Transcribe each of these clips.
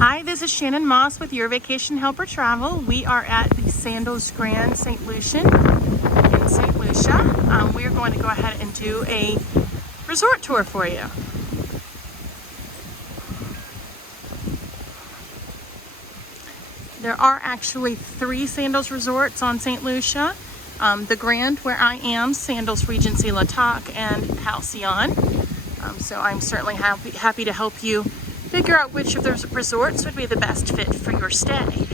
Hi, this is Shannon Moss with Your Vacation Helper Travel. We are at the Sandals Grande St Lucia in St Lucia. We are going to go ahead and do a resort tour for you. There are actually 3 Sandals resorts on St Lucia. The Grand, where I am, Sandals Regency La Toc, and Halcyon. So I'm certainly happy to help you figure out which of those resorts would be the best fit for your stay.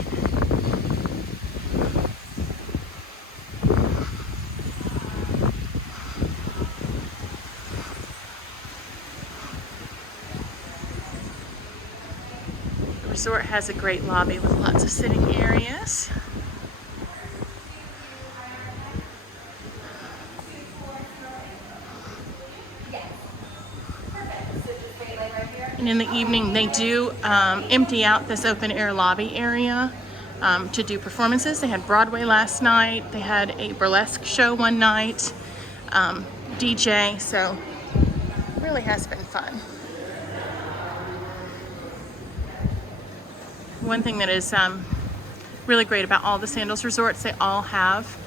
The resort has a great lobby with lots of sitting areas. And in the evening, they do empty out this open air lobby area to do performances. They had Broadway last night. They had a burlesque show one night, DJ, so it really has been fun. One thing that is really great about all the Sandals resorts, they all have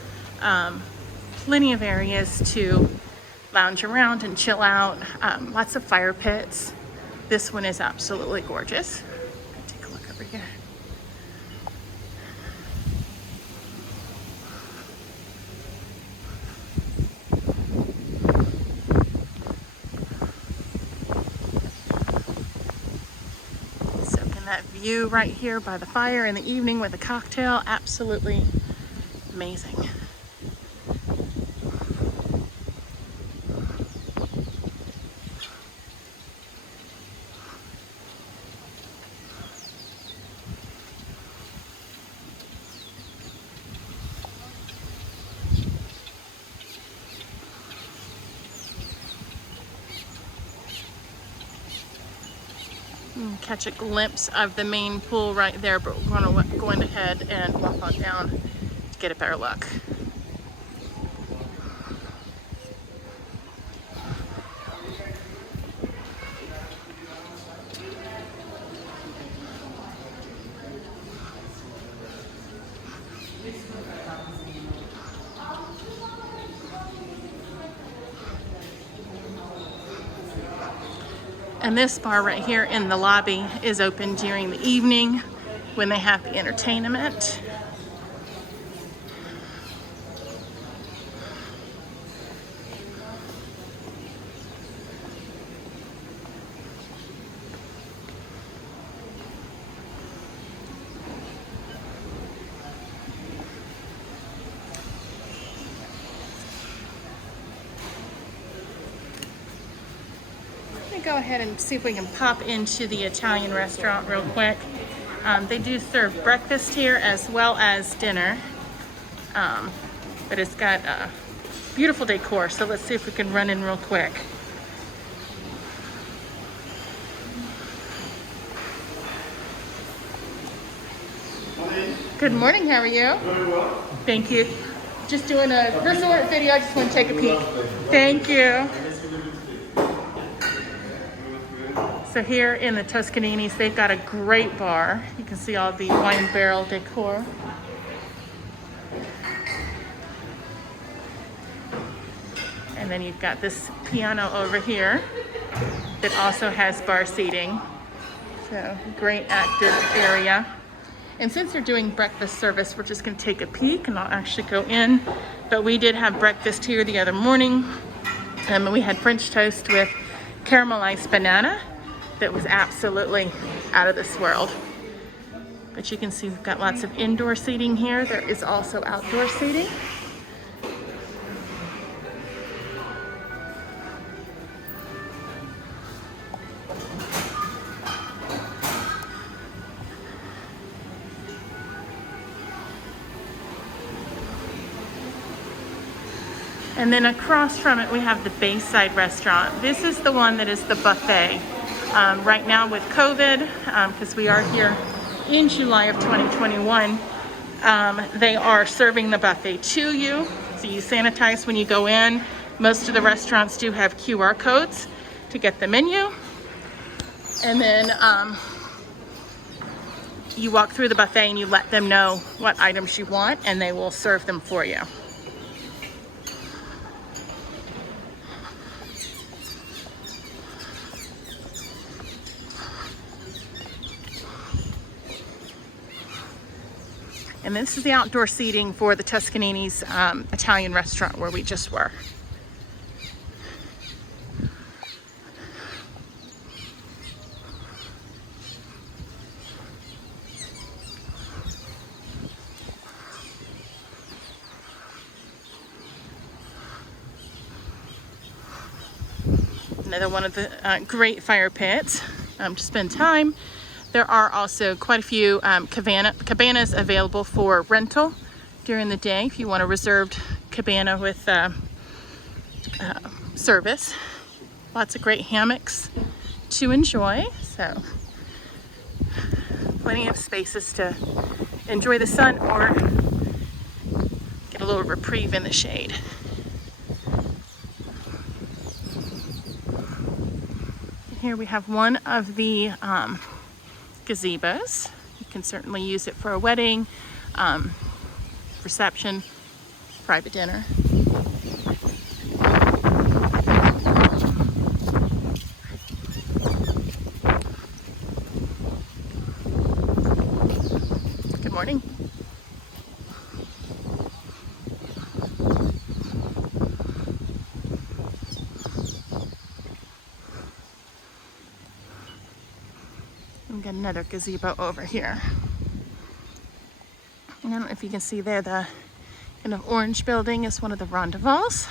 plenty of areas to lounge around and chill out, lots of fire pits. This one is absolutely gorgeous. Take a look over here. Soaking that view right here by the fire in the evening with a cocktail, absolutely amazing. Catch a glimpse of the main pool right there, but we're going to go ahead and walk on down to get a better look. And this bar right here in the lobby is open during the evening when they have the entertainment. Go ahead and see if we can pop into the Italian restaurant real quick. They do serve breakfast here as well as dinner, but it's got beautiful decor, so let's see if we can run in real quick. Good morning, how are you? Very well. Thank you. Just doing a resort video, I just want to take a peek. Thank you. So here in the Toscaninis, they've got a great bar. You can see all the wine barrel decor. And then you've got this piano over here that also has bar seating. So great active area. And since they're doing breakfast service, we're just gonna take a peek and I'll actually go in. But we did have breakfast here the other morning. And we had French toast with caramelized banana. That was absolutely out of this world. But you can see we've got lots of indoor seating here. There is also outdoor seating. And then across from it, we have the Bayside Restaurant. This is the one that is the buffet. Right now with COVID, because we are here in July of 2021, they are serving the buffet to you. So you sanitize when you go in. Most of the restaurants do have QR codes to get the menu. And then you walk through the buffet and you let them know what items you want, and they will serve them for you. And this is the outdoor seating for the Toscanini's Italian restaurant where we just were. Another one of the great fire pits to spend time. There are also quite a few cabanas available for rental during the day if you want a reserved cabana with service. Lots of great hammocks to enjoy, so plenty of spaces to enjoy the sun or get a little reprieve in the shade. Here we have one of the gazebos. You can certainly use it for a wedding, reception, private dinner. Good morning. We've got another gazebo over here. And I don't know if you can see there, the kind of orange building is one of the rondevals.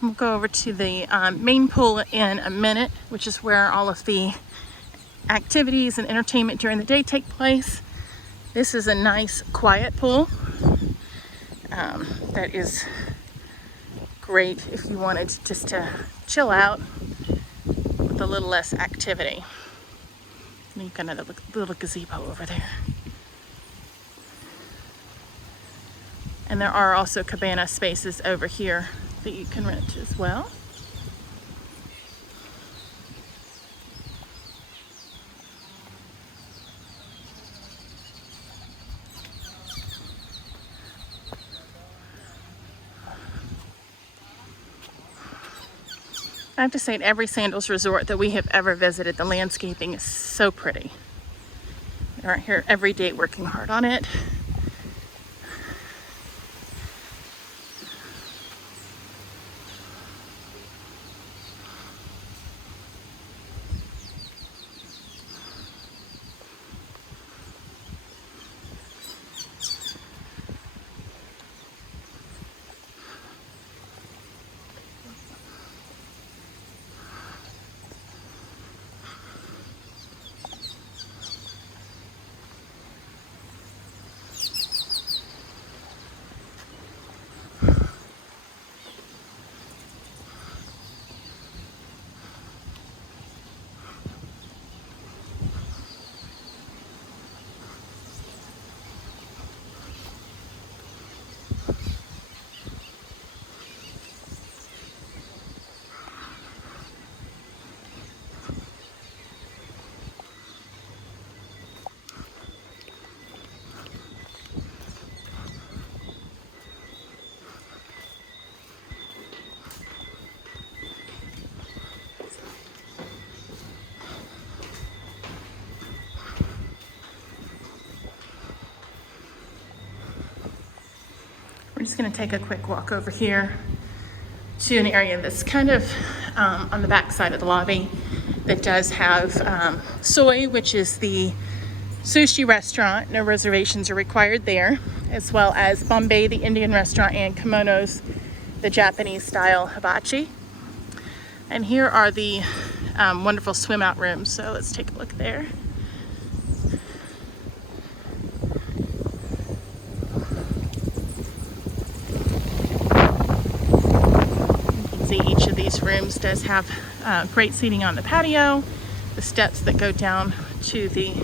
We'll go over to the main pool in a minute, which is where all of the activities and entertainment during the day take place. This is a nice, quiet pool that is great if you wanted just to chill out with a little less activity. And you've got another little gazebo over there. And there are also cabana spaces over here that you can rent as well. I have to say, at every Sandals resort that we have ever visited, the landscaping is so pretty. They aren't here every day working hard on it. We're just going to take a quick walk over here to an area that's kind of on the back side of the lobby that does have Soy, which is the sushi restaurant. No reservations are required there, as well as Bombay, the Indian restaurant, and Kimonos, the Japanese style hibachi. And here are the wonderful swim out rooms. So let's take a look there. Each of these rooms does have great seating on the patio, the steps that go down to the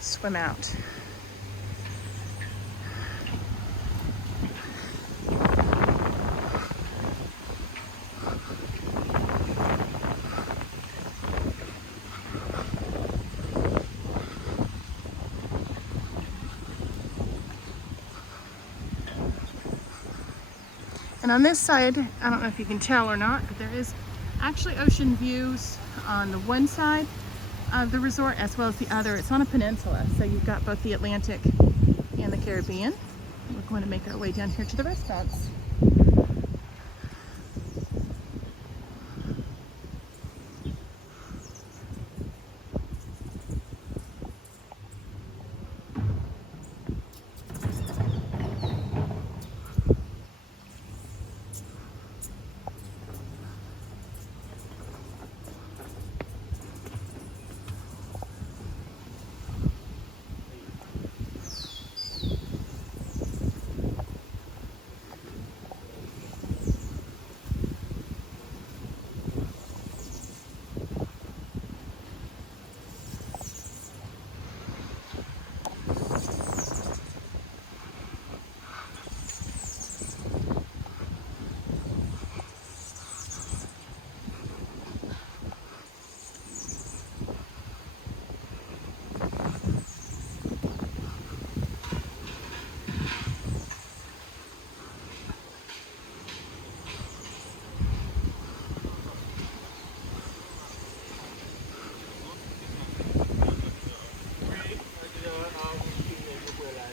swim out. And on this side, I don't know if you can tell or not, but there is actually ocean views on the one side of the resort as well as the other. It's on a peninsula, so you've got both the Atlantic and the Caribbean. We're going to make our way down here to the restaurants.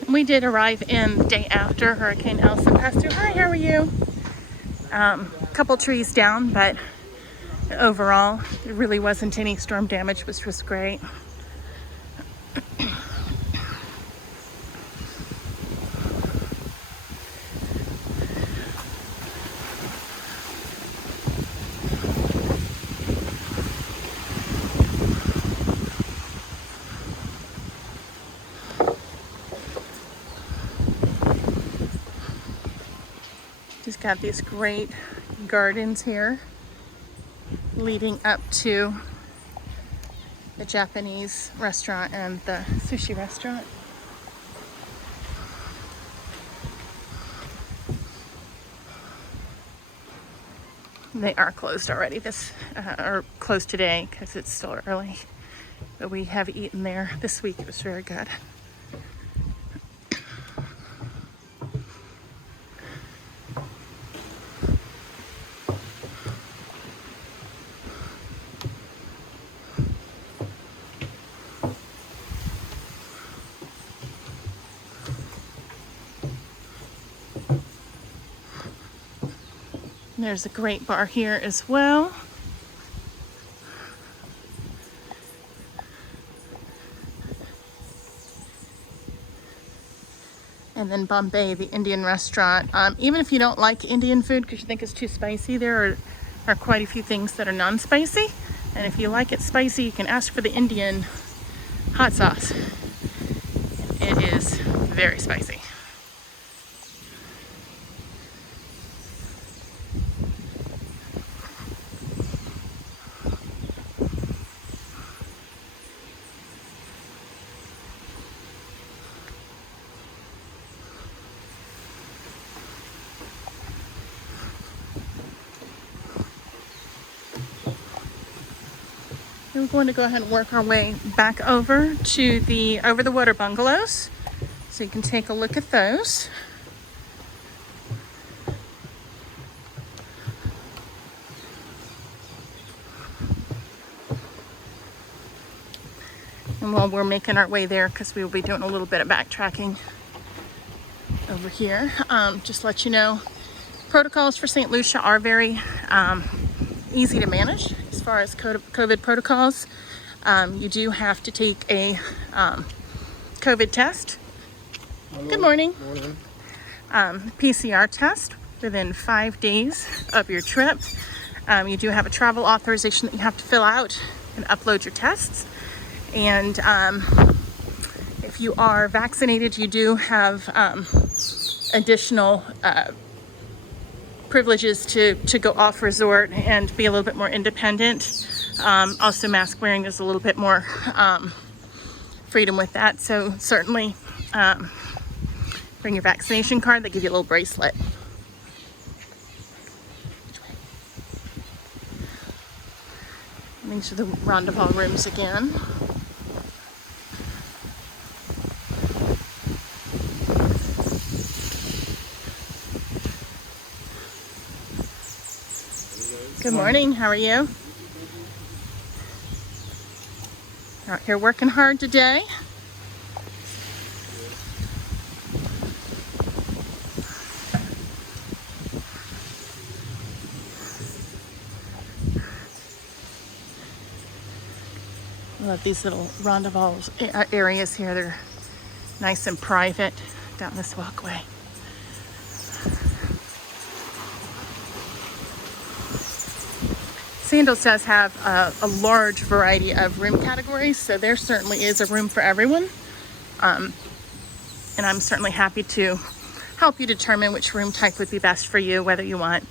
We did arrive in the day after Hurricane Elsa passed through. Hi, how are you? Couple trees down, but overall, there really wasn't any storm damage, which was great. He's got these great gardens here leading up to the Japanese restaurant and the sushi restaurant. They are closed already or closed today because it's still early. But we have eaten there this week. It was very good. There's a great bar here as well. And then Bombay, the Indian restaurant. Even if you don't like Indian food because you think it's too spicy, there are quite a few things that are non-spicy. And if you like it spicy, you can ask for the Indian hot sauce. It is very spicy. We're going to go ahead and work our way back over to the over the water bungalows so you can take a look at those. And while we're making our way there, because we will be doing a little bit of backtracking over here, just let you know, protocols for St. Lucia are very easy to manage. As far as COVID protocols, you do have to take a COVID test. Hello. Good morning. Morning. PCR test within 5 days of your trip. You do have a travel authorization that you have to fill out and upload your tests. And if you are vaccinated, you do have additional privileges to go off resort and be a little bit more independent. Also, mask wearing is a little bit more freedom with that. So certainly bring your vaccination card. They give you a little bracelet. And these are the rendezvous rooms again. Good morning. How are you? Out here working hard today. I love these little rendezvous areas here. They're nice and private down this walkway. Sandals does have a large variety of room categories, so there certainly is a room for everyone. And I'm certainly happy to help you determine which room type would be best for you, whether you want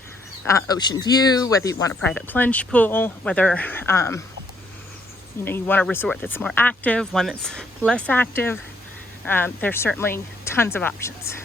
ocean view, whether you want a private plunge pool, whether you want a resort that's more active, one that's less active. There's certainly tons of options.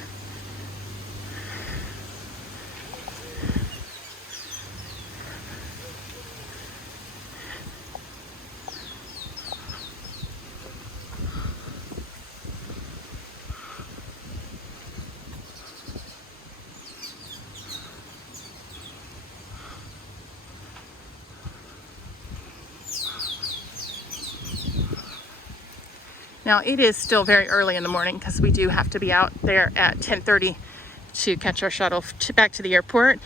Now it is still very early in the morning because we do have to be out there at 10:30 to catch our shuttle back to the airport.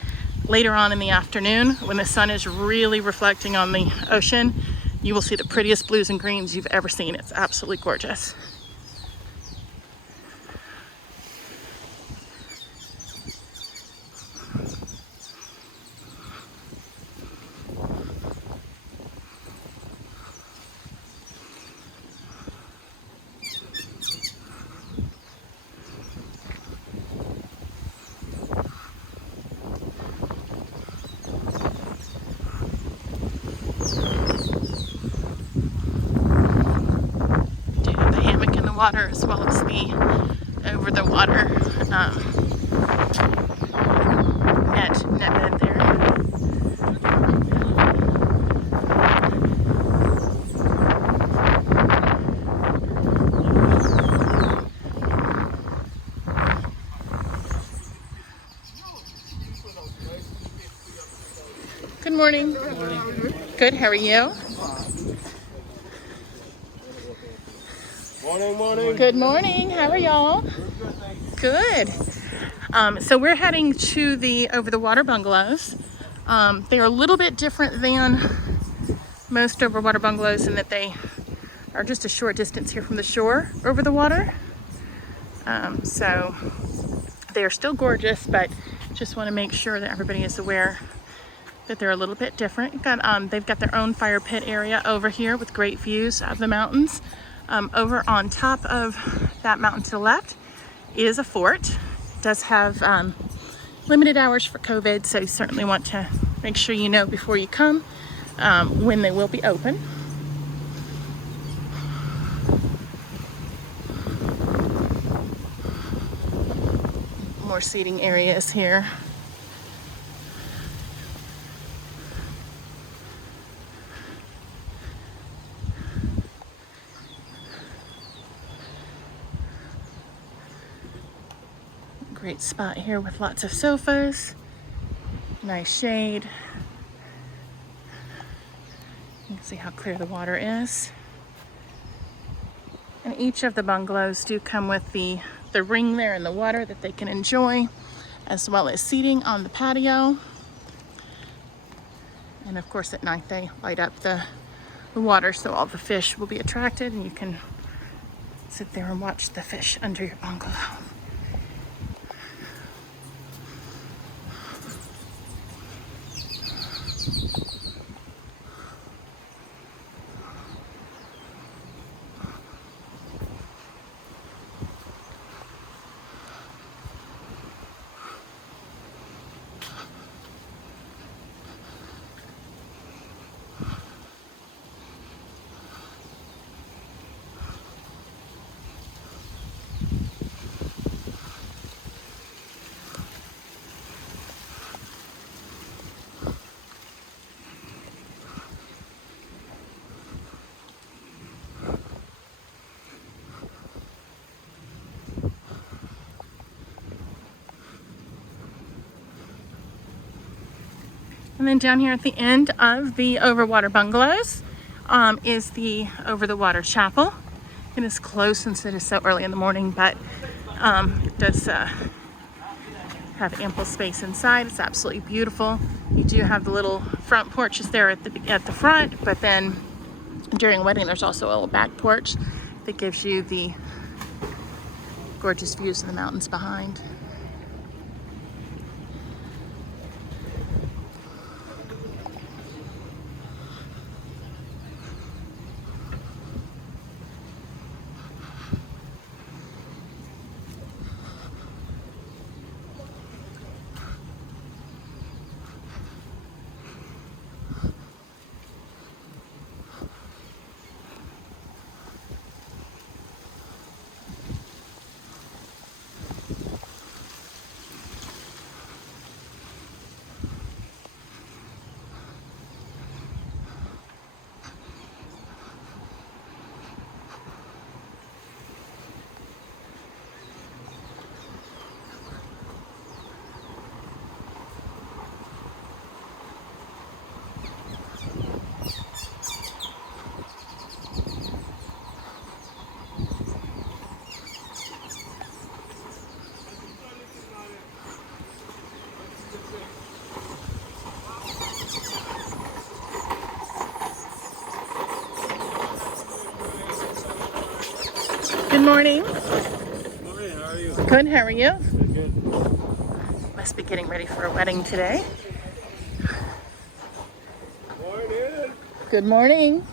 Later on in the afternoon, when the sun is really reflecting on the ocean, you will see the prettiest blues and greens you've ever seen. It's absolutely gorgeous. Water as well as the over the water net bed there. Good morning. Good morning. Good, how are you? Morning. Good morning. How are y'all? Good. So we're heading to the over the water bungalows. They're a little bit different than most over water bungalows in that they are just a short distance here from the shore over the water. So they're still gorgeous, but just want to make sure that everybody is aware that they're a little bit different. They've got their own fire pit area over here with great views of the mountains. Over on top of that mountain to the left is a fort. It does have limited hours for COVID, so you certainly want to make sure you know before you come when they will be open. More seating areas here. Great spot here with lots of sofas, nice shade. You can see how clear the water is. And each of the bungalows do come with the ring there in the water that they can enjoy, as well as seating on the patio. And of course at night they light up the water so all the fish will be attracted and you can sit there and watch the fish under your bungalow. And then down here at the end of the overwater bungalows is the over-the-water chapel. It is closed since it is so early in the morning, but it does have ample space inside. It's absolutely beautiful. You do have the little front porches there at the front, but then during a wedding there's also a little back porch that gives you the gorgeous views of the mountains behind. Good morning. Morning, how are you? Good, how are you? Good. Must be getting ready for a wedding today. Morning. Good morning.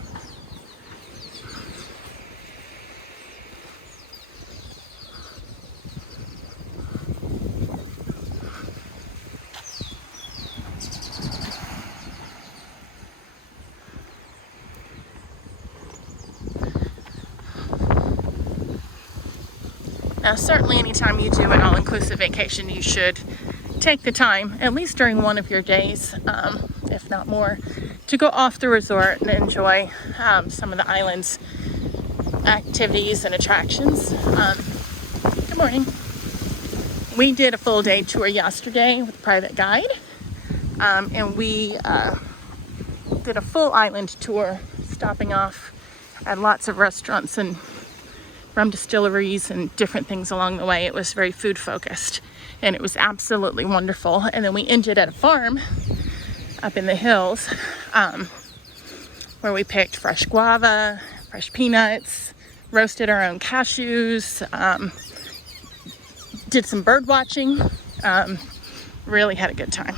Now, certainly anytime you do an all-inclusive vacation, you should take the time, at least during one of your days, if not more, to go off the resort and enjoy some of the island's activities and attractions. Good morning. We did a full day tour yesterday with a private guide, and we did a full island tour, stopping off at lots of restaurants and rum distilleries and different things along the way. It was very food focused and it was absolutely wonderful. And then we ended at a farm up in the hills where we picked fresh guava, fresh peanuts, roasted our own cashews, did some bird watching, really had a good time.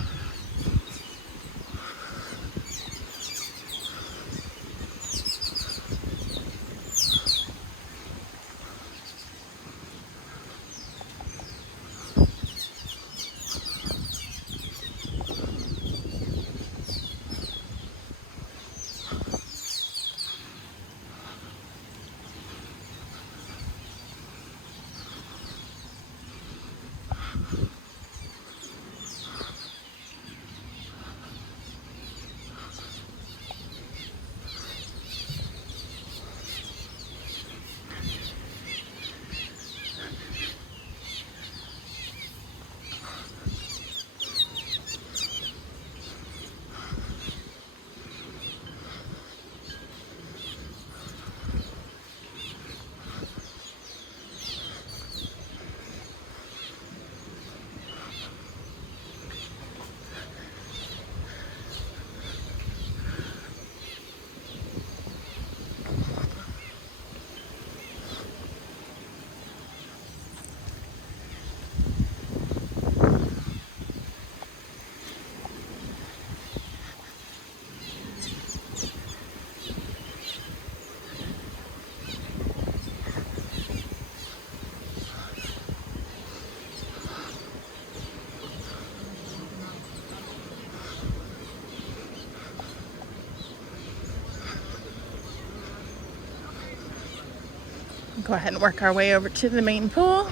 Go ahead and work our way over to the main pool.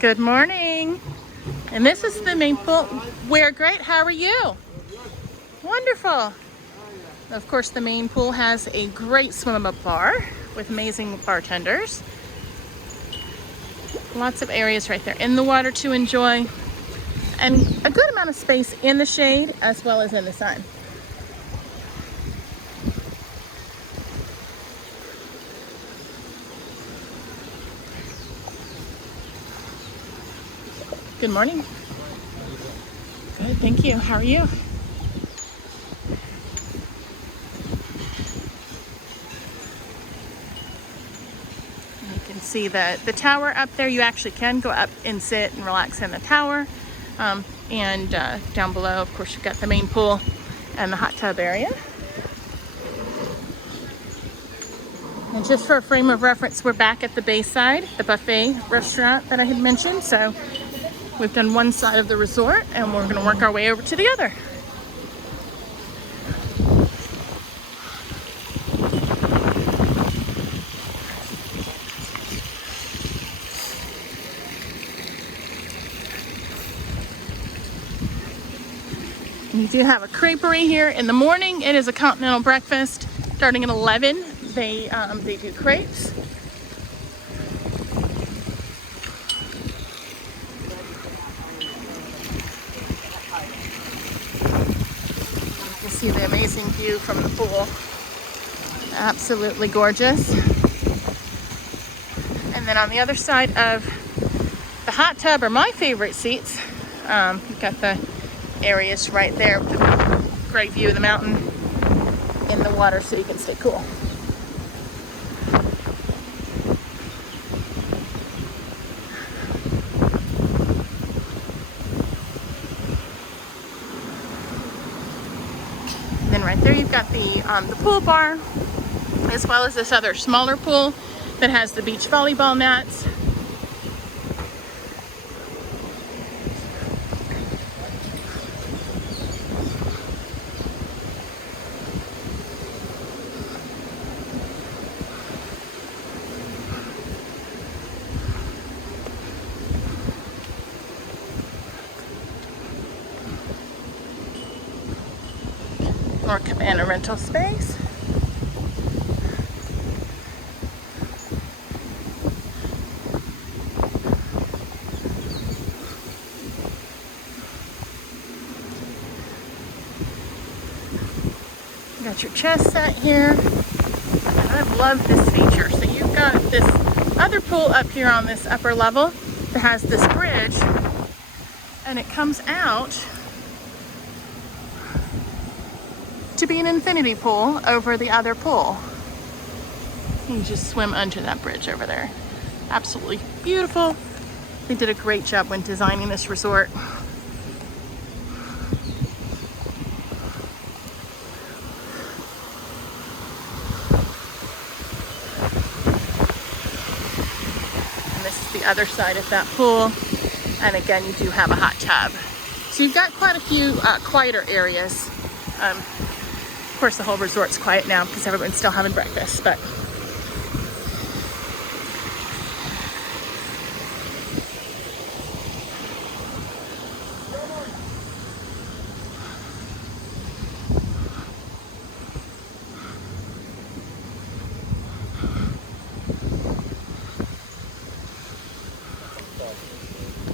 Good morning. And this is the main pool. We're great. How are you? Wonderful. Of course, the main pool has a great swim-up bar with amazing bartenders. Lots of areas right there in the water to enjoy, and a good amount of space in the shade as well as in the sun. Good morning. Good, thank you. How are you? You can see the tower up there. You actually can go up and sit and relax in the tower. And down below, of course, you've got the main pool and the hot tub area. And just for a frame of reference, we're back at the Bayside, the buffet restaurant that I had mentioned. So we've done one side of the resort and we're gonna work our way over to the other. You do have a creperie here in the morning. It is a continental breakfast starting at 11. They do crepes. You can see the amazing view from the pool. Absolutely gorgeous. And then on the other side of the hot tub are my favorite seats. You've got the areas right there with a great view of the mountain in the water so you can stay cool. And then right there you've got the pool bar, as well as this other smaller pool that has the beach volleyball nets. More cabana rental space. You got your chest set here. And I love this feature. So you've got this other pool up here on this upper level that has this bridge, and it comes out to be an infinity pool over the other pool. You just swim under that bridge over there. Absolutely beautiful. They did a great job when designing this resort. And this is the other side of that pool. And again, you do have a hot tub. So you've got quite a few quieter areas. Of course, the whole resort's quiet now because everyone's still having breakfast, but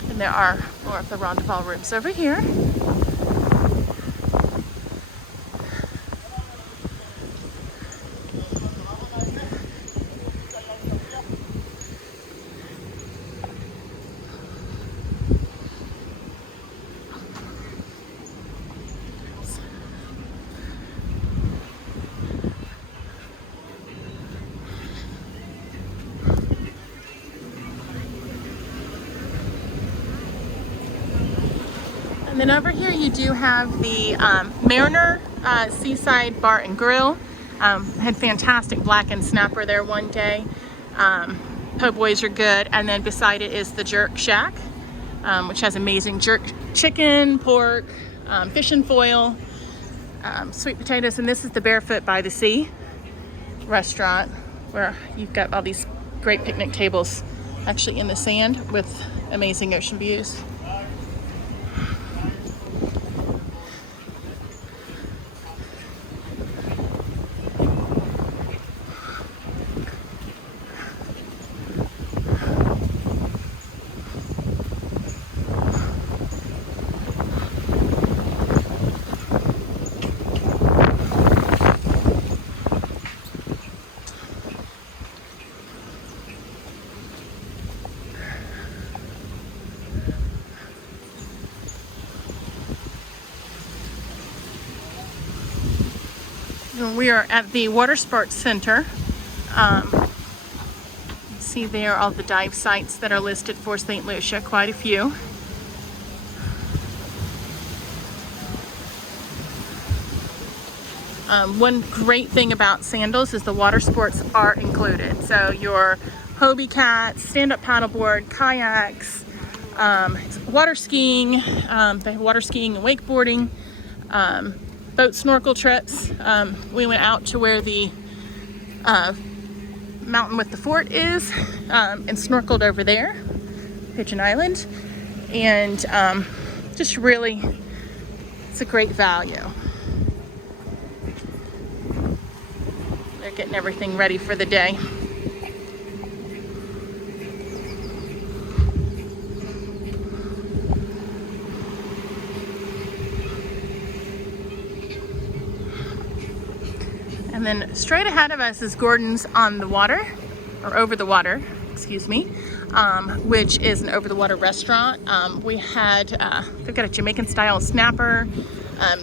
and there are more of the rendezvous rooms over here. And then over here you do have the Mariner Seaside Bar and Grill. Had fantastic blackened snapper there one day. Po' boys are good. And then beside it is the Jerk Shack, which has amazing jerk chicken, pork, fish and foil, sweet potatoes. And this is the Barefoot by the Sea restaurant, where you've got all these great picnic tables actually in the sand with amazing ocean views. We are at the Water Sports Center. See there all the dive sites that are listed for St. Lucia, quite a few. One great thing about Sandals is the water sports are included. So your Hobie cats, stand-up paddleboard, kayaks, water skiing, they have water skiing and wakeboarding, boat snorkel trips. We went out to where the mountain with the fort is and snorkeled over there, Pigeon Island, and just really, it's a great value. They're getting everything ready for the day. And then straight ahead of us is Gordon's on the water, or over the water, excuse me, which is an over the water restaurant. We had, they've got a Jamaican style snapper,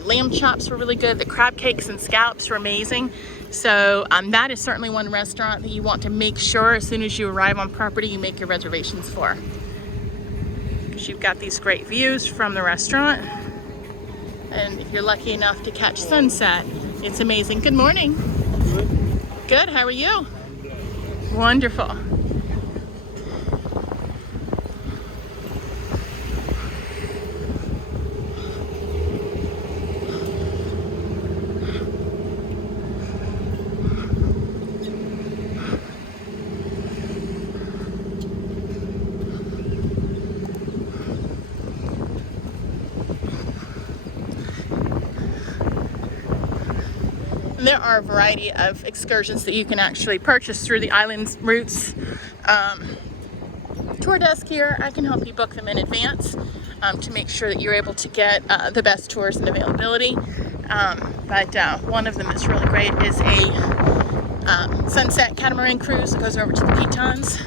lamb chops were really good, the crab cakes and scallops were amazing. So that is certainly one restaurant that you want to make sure as soon as you arrive on property you make your reservations for. Because you've got these great views from the restaurant. And if you're lucky enough to catch sunset, it's amazing. Good morning. Good, how are you? Wonderful. There are a variety of excursions that you can actually purchase through the island's routes. Tour desk here, I can help you book them in advance to make sure that you're able to get the best tours and availability. But one of them that's really great is a sunset catamaran cruise that goes over to the Pitons.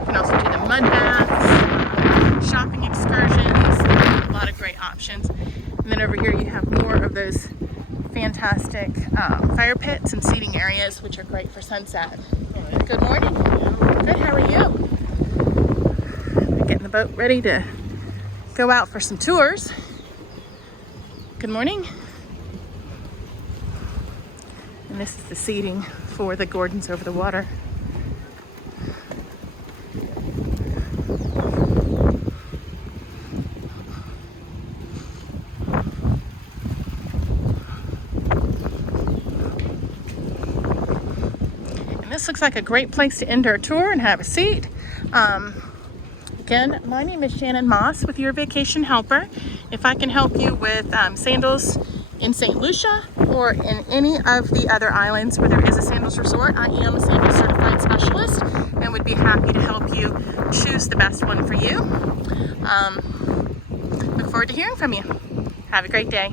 You can also do the mud baths, shopping excursions, a lot of great options. And then over here you have more of those fantastic fire pits and seating areas, which are great for sunset. Good morning. Good, how are you? Getting the boat ready to go out for some tours. Good morning. And this is the seating for the Gordons over the water. This looks like a great place to end our tour and have a seat. Again, my name is Shannon Moss with Your Vacation Helper. If I can help you with sandals in St. Lucia or in any of the other islands where there is a sandals resort, I am a Sandals Certified Specialist and would be happy to help you choose the best one for you. Look forward to hearing from you. Have a great day.